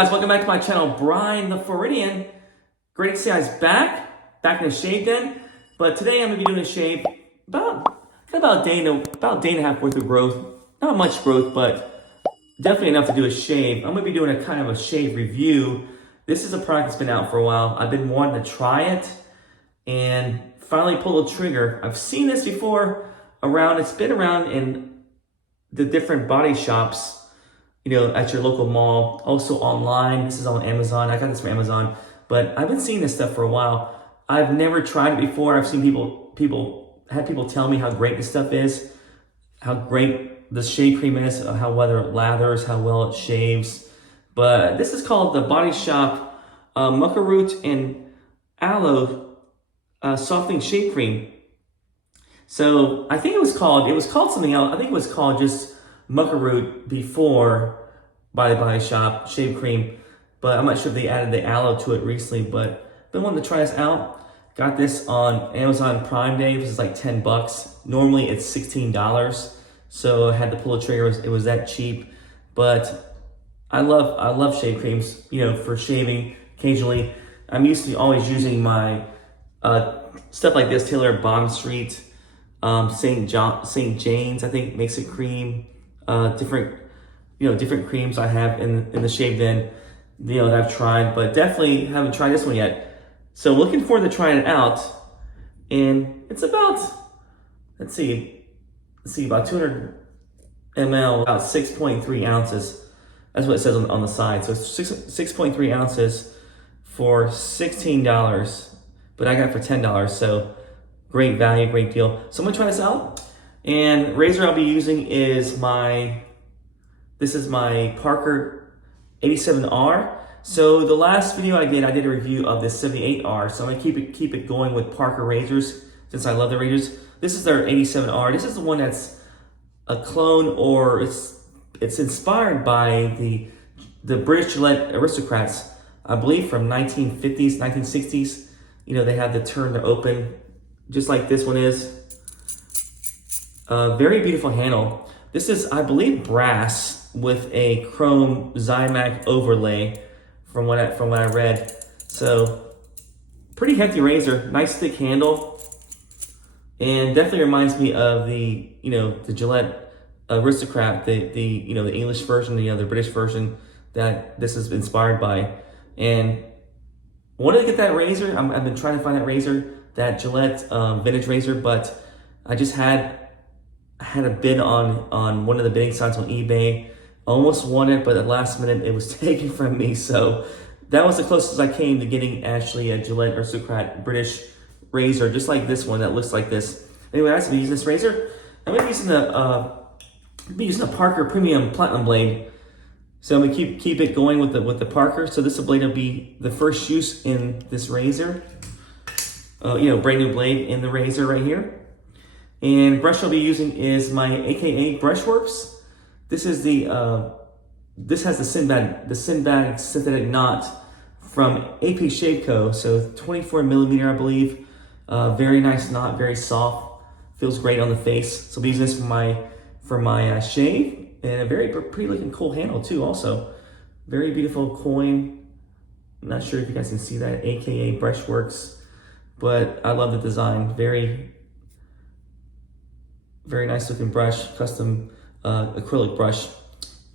guys, welcome back to my channel, Brian the Floridian. Great to see you guys back in the shave den. But today I'm gonna be doing a shave about a day and a half worth of growth. Not much growth, but definitely enough to do a shave. I'm gonna be doing a kind of a shave review. This is a product that's been out for a while. I've been wanting to try it and finally pull the trigger. I've seen this before around, it's been around in the different body shops, you know, at your local mall, also online. This is on Amazon. I got this from Amazon, but I've been seeing this stuff for a while. I've never tried it before. I've seen people tell me how great this stuff is, how great the shave cream is, how well it lathers, how well it shaves. But this is called the Body Shop Maca Root and Aloe Softening Shave Cream. So I think it was called something else. I think it was called just Maca Root before by the Body Shop Shave Cream, but I'm not sure if they added the aloe to it recently, but been wanting to try this out. Got this on Amazon Prime Day. This is like 10 bucks. Normally it's $16. So I had to pull the trigger. It was that cheap, but I love shave creams, you know, for shaving occasionally. I'm used to always using my stuff like this, Taylor Bond Street, St. Jane's, I think, makes a cream. Different creams I have in the shave den, you know, that I've tried, but definitely haven't tried this one yet. So looking forward to trying it out. And it's about, let's see, about 200 ml, about 6.3 ounces. That's what it says on the side. So 6.3 ounces for $16, but I got it for $10. So great value, great deal. So I'm gonna try this out. And razor I'll be using is this is my Parker 87R. So the last video I did a review of this 78R. So I'm gonna keep it going with Parker razors since I love the razors. This is their 87R. This is the one that's a clone, or it's inspired by the British Gillette Aristocrats, I believe from 1950s, 1960s. You know, they had the turn to open, just like this one is. Very beautiful handle. This is, I believe, brass with a chrome Zymac overlay from what I read. So pretty hefty razor, nice thick handle, and definitely reminds me of the Gillette Aristocrat, the English version, the British version that this is inspired by. And wanted to get that razor. I've been trying to find that razor, that Gillette vintage razor, but I just had a bid on one of the bidding sites on eBay. Almost won it, but at the last minute it was taken from me. So that was the closest I came to getting actually a Gillette Aristocrat British razor, just like this one that looks like this. Anyway, I'm using this razor. I'm gonna be using a Parker Premium Platinum blade. So I'm gonna keep it going with the Parker. So this blade will be the first use in this razor. Brand new blade in the razor right here. And brush I'll be using is my AKA Brushworks. This is this has the Sinbad synthetic knot from AP Shave Co. So 24 millimeter, I believe. Very nice knot, very soft, feels great on the face. So I'll be using this for my shave, and a very pretty looking cool handle too. Also, very beautiful coin. I'm not sure if you guys can see that, AKA Brushworks, but I love the design. Very nice looking brush, custom acrylic brush.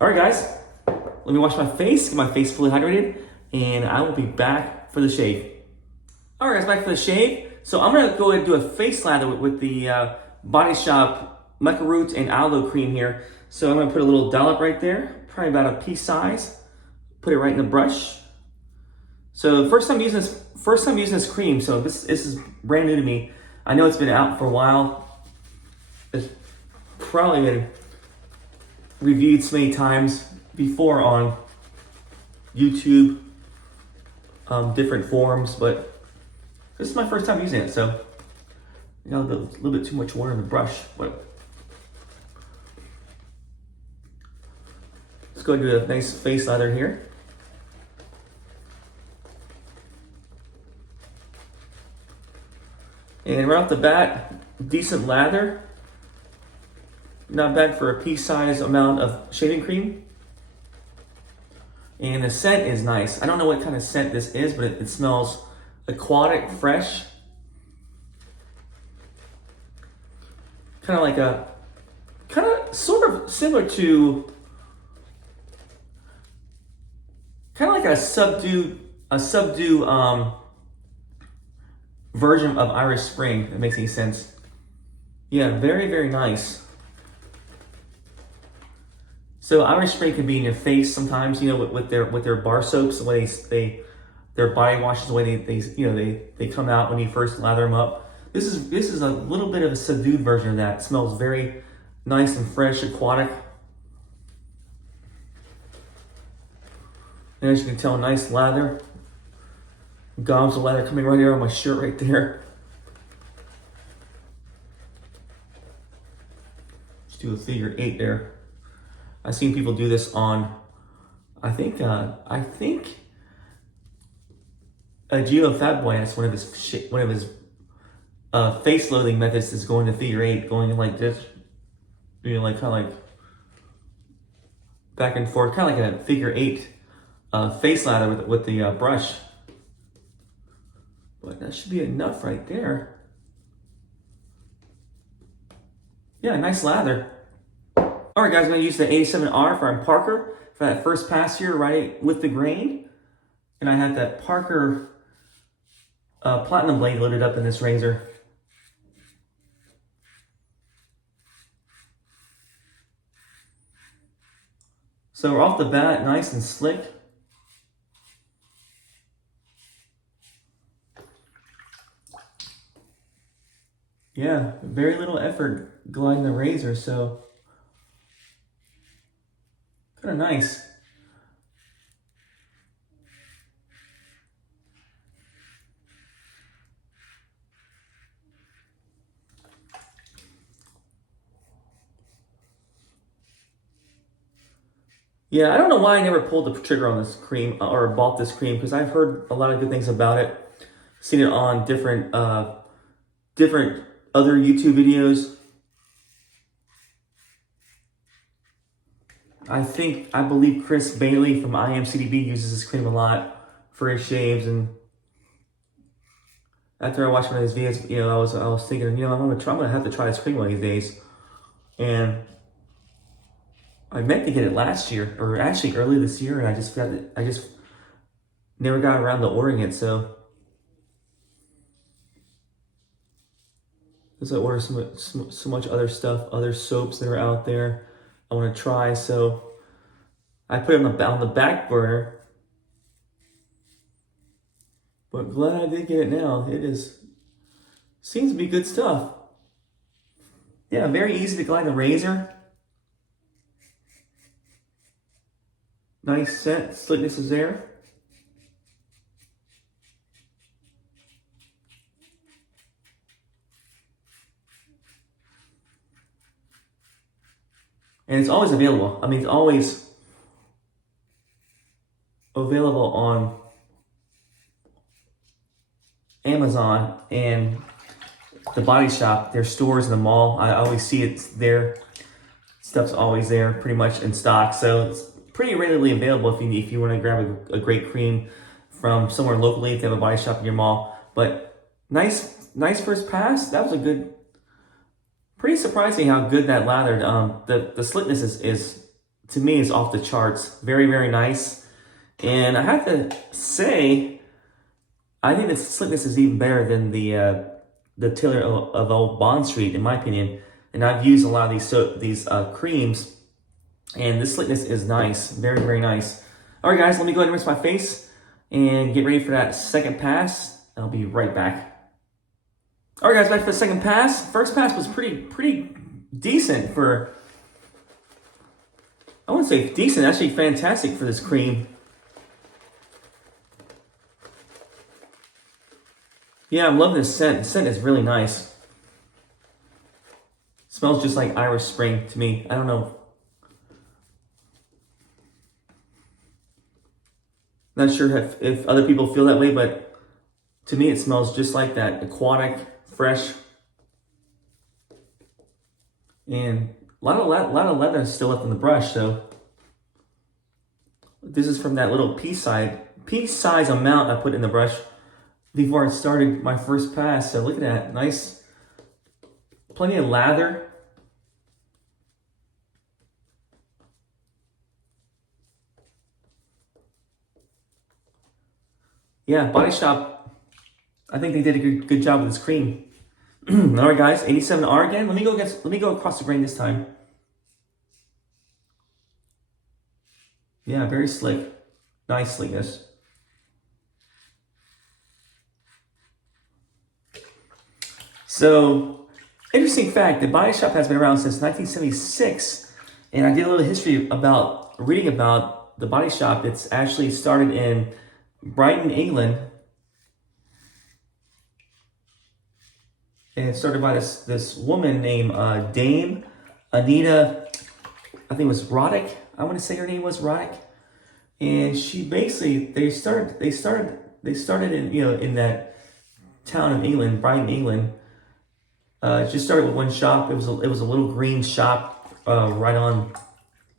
All right, guys, let me wash my face, get my face fully hydrated, and I will be back for the shave. All right, guys, back for the shave. So I'm gonna go ahead and do a face lather with the Body Shop Maca Root and Aloe cream here. So I'm gonna put a little dollop right there, probably about a pea size. Put it right in the brush. So first time using this cream. So this is brand new to me. I know it's been out for a while. It's probably been reviewed so many times before on YouTube, different forums, but this is my first time using it, so I got a little bit too much water in the brush, but let's go ahead and do a nice face lather here. And right off the bat, decent lather. Not bad for a pea-sized amount of shaving cream. And the scent is nice. I don't know what kind of scent this is, but it smells aquatic, fresh. Kind of like a, sort of similar to, kind of like a subdued version of Irish Spring. If that makes any sense. Yeah, very, very nice. So Irish Spring can be in your face sometimes, you know, with their bar soaps, the way their body washes, the way they come out when you first lather them up. This is a little bit of a subdued version of that. It smells very nice and fresh, aquatic. And as you can tell, nice lather. Gobs of lather coming right here on my shirt right there. Let's do a figure 8 there. I've seen people do this on, I think Geo Fatboy, that's one of his face loathing methods is going to figure 8, going in like this, you know, like kind of like back and forth, kind of like a figure 8 face lather with the brush. But that should be enough right there. Yeah, nice lather. All right, guys, I'm gonna use the 87R from Parker for that first pass here, right with the grain. And I have that Parker Platinum blade loaded up in this razor. So we're off the bat, nice and slick. Yeah, very little effort gliding the razor, so kind of nice. Yeah, I don't know why I never pulled the trigger on this cream or bought this cream, because I've heard a lot of good things about it. Seen it on different other YouTube videos. I believe Chris Bailey from IMCDB uses this cream a lot for his shaves, and after I watched one of his videos, you know, I was thinking, you know, I'm gonna have to try this cream one of these days. And I meant to get it last year, or actually early this year, and I just never got around to ordering it, so because I ordered so much other stuff, other soaps that are out there I want to try, so I put it on the back burner. But glad I did get it now. Seems to be good stuff. Yeah, very easy to glide the razor. Nice scent, slickness is there. And it's always available. I mean, it's always available on Amazon and the Body Shop. Their stores in the mall. I always see it's there. Stuff's always there, pretty much in stock. So it's pretty readily available if you want to grab a great cream from somewhere locally, if they have a Body Shop in your mall. But nice first pass. That was a good. Pretty surprising how good that lathered. The slickness is to me is off the charts. Very, very nice. And I have to say, I think the slickness is even better than the Taylor of Old Bond Street, in my opinion. And I've used a lot of these creams, and this slickness is nice. Very, very nice. All right, guys, let me go ahead and rinse my face and get ready for that second pass. I'll be right back. All right, guys, back for the second pass. First pass was pretty decent for, I wouldn't say decent, actually fantastic for this cream. Yeah, I'm loving this scent. The scent is really nice. Smells just like Irish Spring to me. I don't know. Not sure if other people feel that way, but to me it smells just like that. Aquatic, fresh. And a lot of leather is still left in the brush, so This is from that little pea-size amount I put in the brush before I started my first pass. So look at that, nice, plenty of lather. Yeah, Body Shop, I think they did a good job with this cream. All right, guys, 87R again. Let me go across the grain this time. Yeah, very slick. Nice slickness. So, interesting fact, the Body Shop has been around since 1976. And I did a little history reading about the Body Shop. It's actually started in Brighton, England. And it started by this woman named Dame Anita, I think it was Roddick. I want to say her name was Roddick. And she basically, they started in, in that town of England, Brighton, England. Just started with one shop. It was a little green shop right on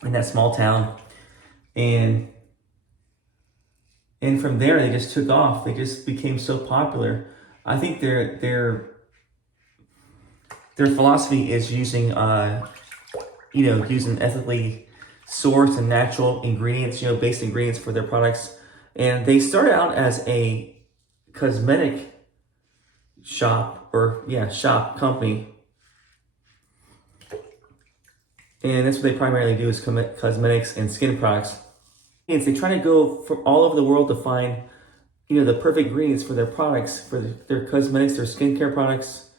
in that small town, and from there they just took off. They just became so popular. I think their philosophy is using using ethically sourced and natural ingredients, based ingredients for their products. And they started out as a cosmetic shop company. And that's what they primarily do, is cosmetics and skin products. And they try to go from all over the world to find, the perfect ingredients for their products, for their cosmetics, their skincare products.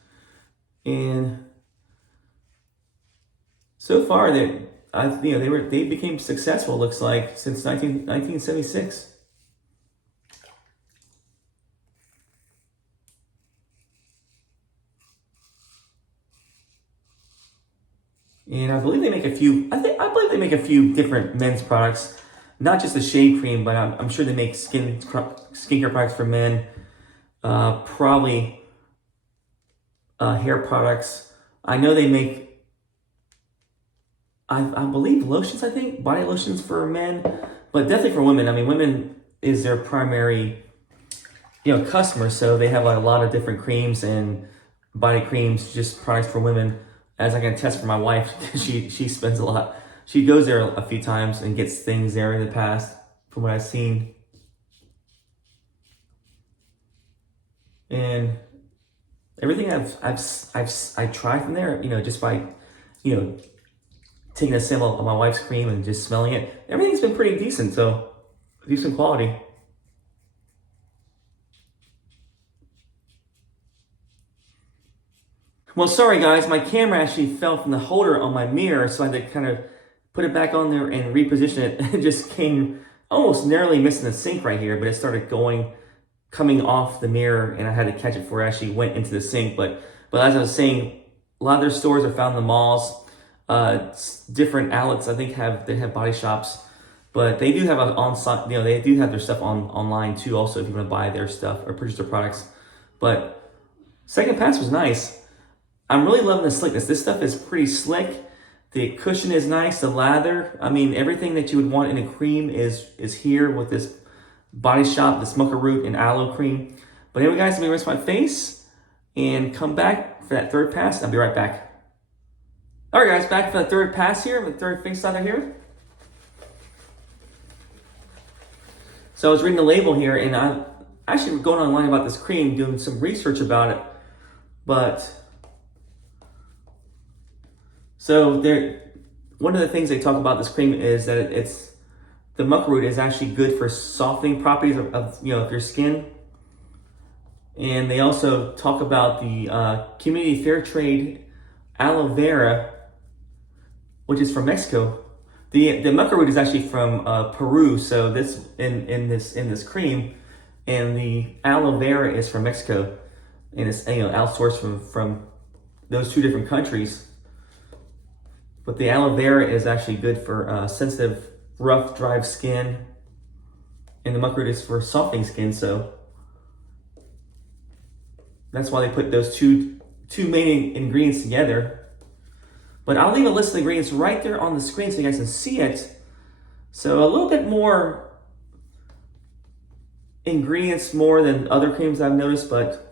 And so far they became successful, looks like, since 1976. And I believe they make a few. I believe they make a few different men's products, not just the shave cream, but I'm sure they make skincare products for men. Probably hair products. I know they make. I believe lotions. I think body lotions for men, but definitely for women. I mean, women is their primary, customer. So they have a lot of different creams and body creams, just products for women. As I can attest for my wife, she spends a lot. She goes there a few times and gets things there in the past, from what I've seen. And everything I tried from there, just by, taking a sample of my wife's cream and just smelling it, everything's been pretty decent. So decent quality. Well, sorry guys, my camera actually fell from the holder on my mirror, so I had to kind of put it back on there and reposition it. It just came almost narrowly missing the sink right here, but it started coming off the mirror, and I had to catch it before it actually went into the sink. But as I was saying, a lot of their stores are found in the malls. Different outlets, I think, they have body shops, but they do have on-site, they do have their stuff online too, also, if you want to buy their stuff or purchase their products. But second pass was nice. I'm really loving the slickness. This stuff is pretty slick. The cushion is nice, the lather. I mean, everything that you would want in a cream is here with this Body Shop, this Maca root and aloe cream. But anyway, guys, let me rinse my face and come back for that third pass. I'll be right back. All right, guys, back for the third pass here, the third face lather here. So I was reading the label here, and I'm actually going online about this cream, doing some research about it. But so one of the things they talk about this cream is that the Maca root is actually good for softening properties of your skin. And they also talk about the community fair trade aloe vera, which is from Mexico. The Maca root is actually from Peru. So this in this cream, and the aloe vera is from Mexico, and it's outsourced from those two different countries. But the aloe vera is actually good for sensitive, rough, dry skin, and the Maca root is for softening skin. So that's why they put those two main ingredients together. But I'll leave a list of the ingredients right there on the screen so you guys can see it. So a little bit more ingredients more than other creams I've noticed, but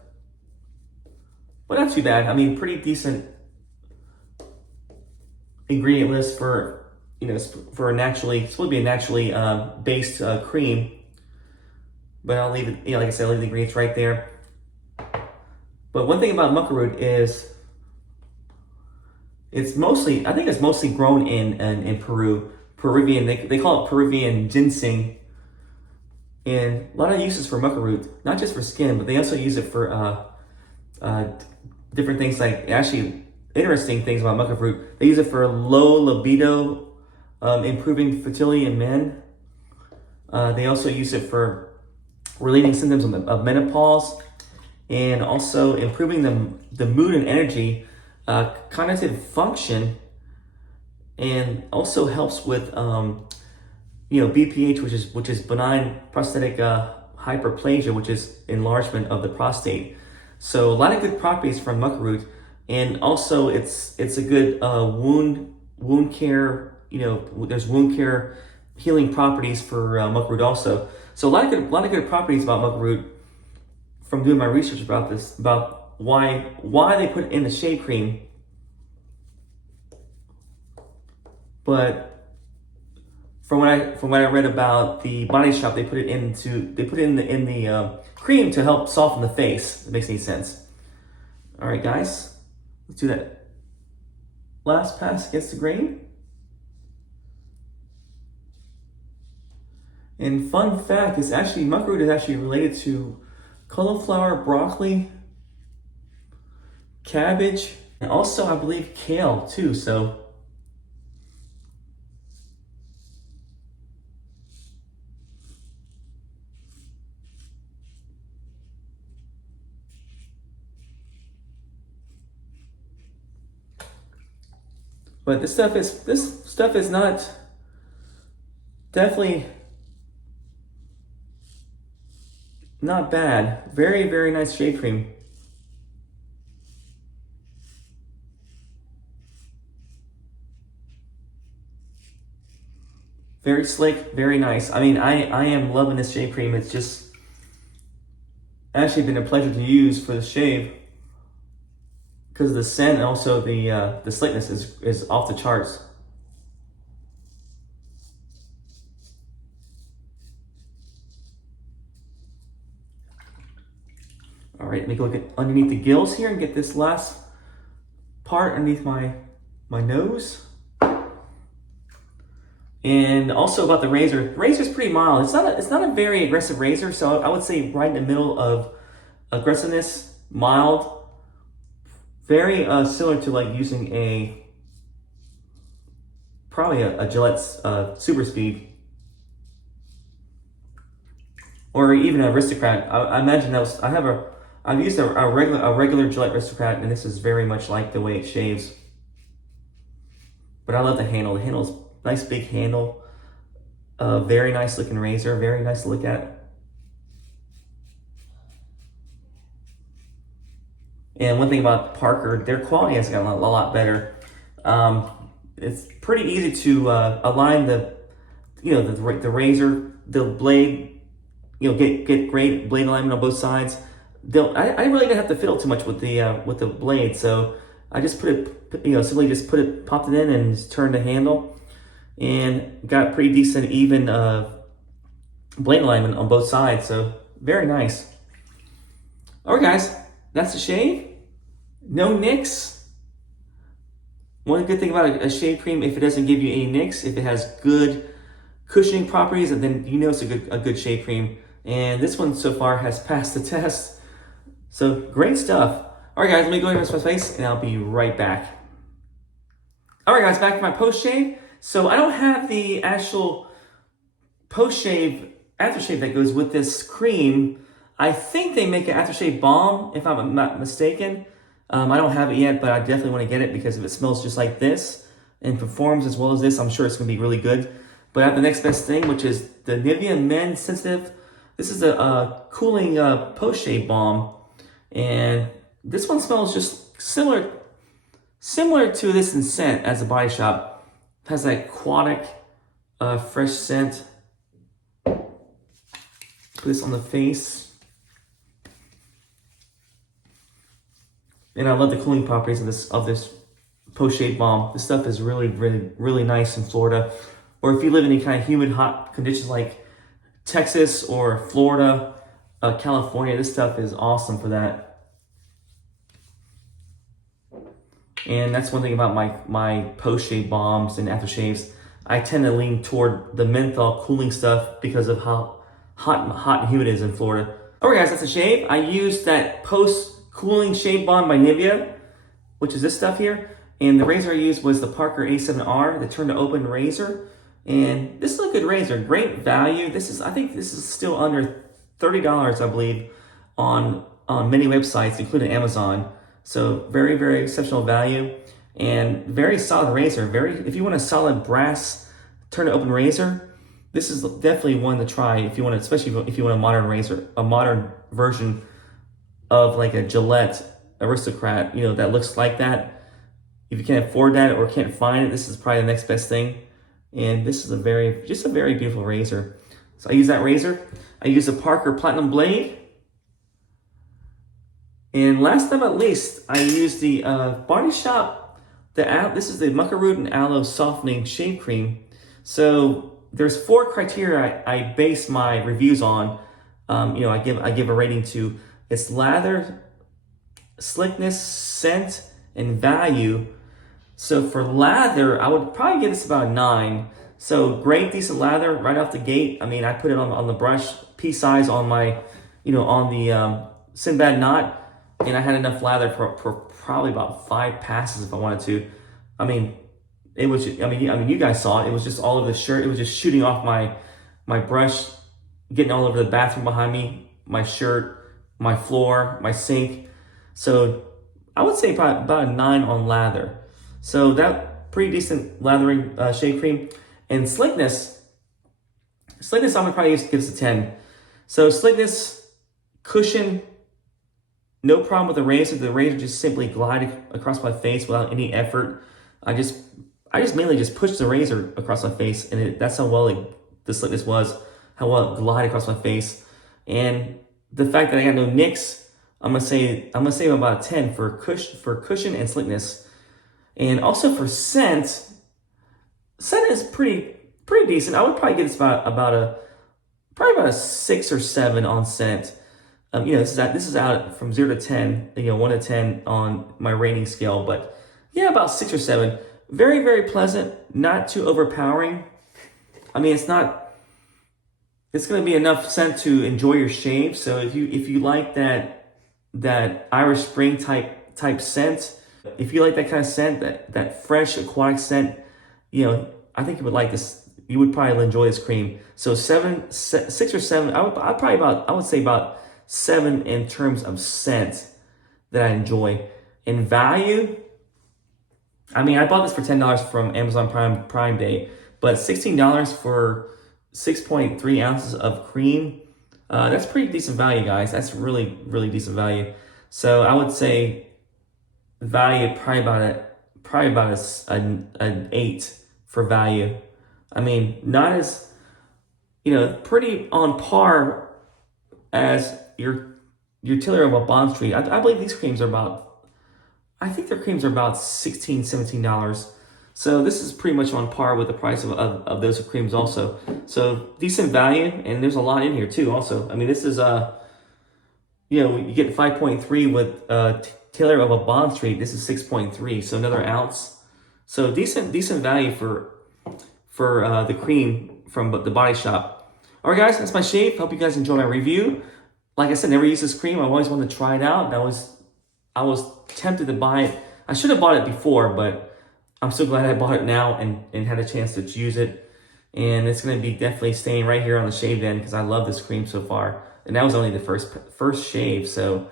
not too bad. I mean, pretty decent ingredient list for, you know, for a naturally, it's supposed to be a naturally based cream. But I'll leave it, you know, like I said, I'll leave the ingredients right there. But one thing about Maca root is it's mostly, I think it's mostly grown in Peru. Peruvian, they call it Peruvian ginseng. And a lot of uses for Maca root, not just for skin, but they also use it for different things, like actually interesting things about Maca root. They use it for low libido, improving fertility in men. They also use it for relieving symptoms of menopause, and also improving the mood and energy, cognitive function, and also helps with you know, BPH, which is benign prostatic hyperplasia, which is enlargement of the prostate. So a lot of good properties from Maca root, and also it's a good wound care. You know, there's wound care healing properties for Maca root also. So a lot of good properties about Maca root from doing my research about this, about why they put it in the shave cream. But from what I read about the Body Shop, they put it in the cream to help soften the face. If it makes any sense. All right, guys, let's do that last pass against the grain. And fun fact is actually Maca root is actually related to cauliflower, broccoli, cabbage, and also I believe kale too. So but this stuff is not, definitely not bad. Very, very nice shave cream. Very slick, very nice. I mean, I am loving this shave cream. It's just actually been a pleasure to use for the shave, because the scent and also the slickness is off the charts. All right, let me go get underneath the gills here and get this last part underneath my nose. And also about the razor. The razor's pretty mild. It's not a very aggressive razor, so I would say right in the middle of aggressiveness, mild. Very similar to like using probably a Gillette Super Speed, or even an Aristocrat. I imagine I've used a regular Gillette Aristocrat, and this is very much like the way it shaves. But I love the handle. The handle's nice big handle. Very nice looking razor. Very nice to look at. And one thing about Parker, their quality has gotten a lot better. It's pretty easy to align the razor, the blade. You know, get great blade alignment on both sides. I really didn't have to fiddle too much with the blade, so I just simply just popped it in and just turned the handle, and got pretty decent even blade alignment on both sides. So very nice. All right, guys, that's the shave. No nicks. One good thing about a shave cream, if it doesn't give you any nicks, if it has good cushioning properties, and then you know it's a good shave cream. And this one so far has passed the test. So great stuff. All right, guys, let me go ahead and rinse my face, and I'll be right back. All right, guys, back for my post shave. So I don't have the actual post shave aftershave that goes with this cream. I think they make an aftershave balm, if I'm not mistaken. I don't have it yet, but I definitely want to get it, because if it smells just like this and performs as well as this, I'm sure it's going to be really good. But I have the next best thing, which is the Nivea Men Sensitive. This is a cooling post-shave balm. And this one smells just similar to this in scent as the Body Shop. It has that aquatic fresh scent. Put this on the face. And I love the cooling properties of this post-shave balm. This stuff is really nice in Florida. Or if you live in any kind of humid, hot conditions like Texas or Florida, California, this stuff is awesome for that. And that's one thing about my post-shave balms and aftershaves. I tend to lean toward the menthol cooling stuff because of how hot and humid it is in Florida. Alright guys, that's a shave. I used that post-cooling shave balm by Nivea, which is this stuff here. And the razor I used was the Parker A7R, the turn to open razor. And this is a good razor, great value. I think this is still under $30, I believe, on many websites, including Amazon. So very exceptional value and very solid razor. If you want a solid brass turn to open razor, this is definitely one to try if you want, especially if you want a modern razor, a modern version of like a Gillette Aristocrat, that looks like that. If you can't afford that or can't find it, this is probably the next best thing. And this is just a very beautiful razor. So I use that razor. I use the Parker Platinum Blade. And last but not least, I use the Body Shop. This is the Maca Root and Aloe Softening Shave Cream. So there's 4 criteria I base my reviews on. I give a rating to its lather, slickness, scent, and value. So for lather, I would probably give this about a 9. So great, decent lather right off the gate. I mean, I put it on the brush, pea size on my, on the Sinbad knot, and I had enough lather for probably about 5 passes if I wanted to. I mean, it was. You guys saw it. It was just all over the shirt. It was just shooting off my brush, getting all over the bathroom behind me, my shirt, my floor, my sink. So I would say about a 9 on lather. So that pretty decent lathering shave cream. And slickness I'm gonna probably give this a 10. So slickness, cushion, no problem with the razor. The razor just simply glided across my face without any effort. I just mainly just pushed the razor across my face, and that's how well the slickness was, how well it glided across my face. And the fact that I got no nicks, I'm gonna say about a 10 for cushion and slickness. And also for scent is pretty decent. I would probably give this about a 6 or 7 on scent. This is out from 0 to 10. 1 to 10 on my rating scale, but yeah, about 6 or 7. Very pleasant, not too overpowering. I mean, it's going to be enough scent to enjoy your shave. So if you like that Irish Spring type scent, if you like that kind of scent, that fresh aquatic scent, I think you would like this. You would probably enjoy this cream. So 6 or 7. I would say about 7 in terms of scent that I enjoy. In value, I mean, I bought this for $10 from Amazon Prime Day, but $16 for 6.3 ounces of cream. That's pretty decent value, guys. That's really decent value. So I would say value probably about an 8 for value. I mean, not as pretty on par as your Tiller of a Bond Street. I believe these creams are about. I think their creams are about $16, $17. So this is pretty much on par with the price of those creams also. So decent value, and there's a lot in here too also. I mean, this is you get 5.3 with Taylor of a Bond Street. This is 6.3, so another ounce. So decent value for the cream from the Body Shop. All right, guys, that's my shave. Hope you guys enjoy my review. Like I said, never used this cream. I always wanted to try it out, and I was tempted to buy it. I should have bought it before, but I'm so glad I bought it now and had a chance to use it. And it's going to be definitely staying right here on the shaved end because I love this cream so far. And that was only the first shave, so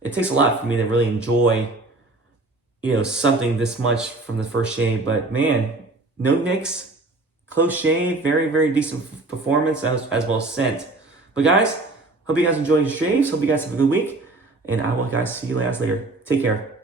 it takes a lot for me to really enjoy, something this much from the first shave. But man, no nicks, close shave, very decent performance as well as scent. But guys, hope you guys enjoy your shaves. Hope you guys have a good week. And I will guys see you guys later. Take care.